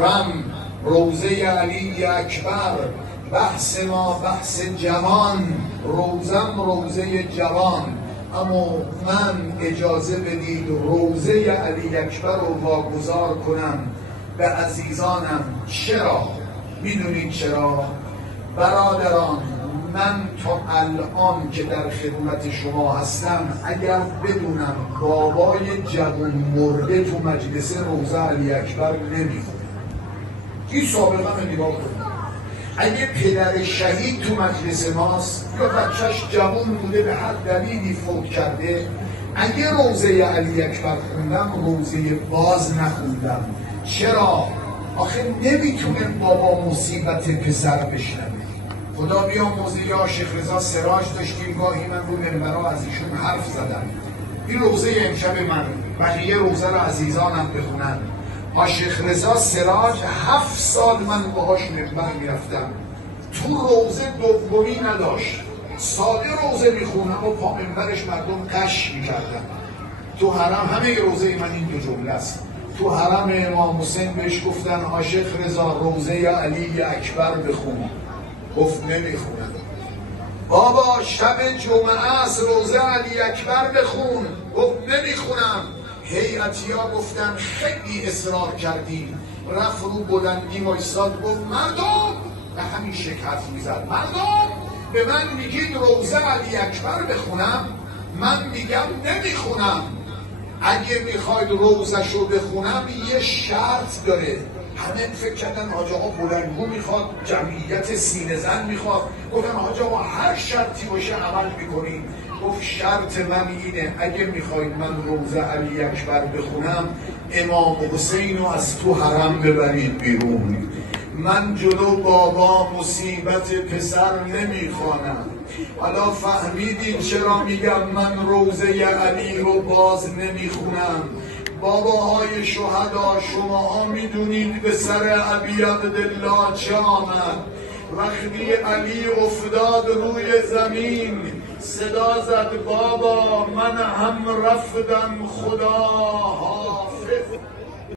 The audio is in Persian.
خرم، روضه علی اکبر، بحث ما بحث جوان، روزم روضه جوان. اما من اجازه بدید روضه علی اکبر رو واگذار کنم به عزیزانم. چرا؟ میدونید چرا؟ برادران، من تا الان که در خدمت شما هستم اگر بدونم بابای جوان مرده تو مجلس روضه علی اکبر نمیخونه. این سابقه نگاه کنید. اگه پدر شهید تو مجلس ماست یا بچهش جوان بوده به هر دلیلی فوت کرده، اگه روضه علی اکبر خوندم روضه باز نخوندم. چرا؟ آخه نمیتونه بابا مصیبت پسر بشنوه. خدا بیامرزه یا شیخ رضا سراج داشتیم، گاهی من رو منبرها از ایشون حرف زدم. این روضه امشب من، بقیه روضه رو عزیزانم بخونن. شیخ رضا سراج 7 سال من باهاش منبر میرفتم، تو روضه دومی نداشت، ساده روضه میخونم و پا منبرش مردم قش میکردن. تو حرم همه روضه من این 2 جمله است. تو حرم امام حسین بهش گفتن شیخ رضا روضه علی اکبر بخون، گفت نمیخونم. بابا شب جمعه است روضه علی اکبر بخون، گفت نمیخونم. هیئتیا گفتن خیلی اصرار کردیم، رفت رو بلندی وایساد گفت مردم، به همین شکل حرف میزد، مردم به من میگید روضه علی اکبر بخونم؟ من میگم نمیخونم. اگه میخواید روضه‌شو بخونم یه شرط داره. همه فکر کردن حاج آقا بلندگو میخواد، جمعیت سینه زن میخواد. گفتن حاج آقا هر شرطی باشه عمل میکنیم. گفت شرط من اینه اگه میخواید من روضه علی اکبر بخونم امام حسین رو از تو حرم ببرید بیرون. من جلو بابا مصیبت پسر نمیخوانم. حالا فهمیدین چرا میگم من روضه علی رو باز نمیخونم؟ باباهای شهدا شماها میدونید به سر ابی عبدالله چه آمد؟ وقتی علی افتاد روی زمین صدا زد بابا من هم رفتم خدا حافظ.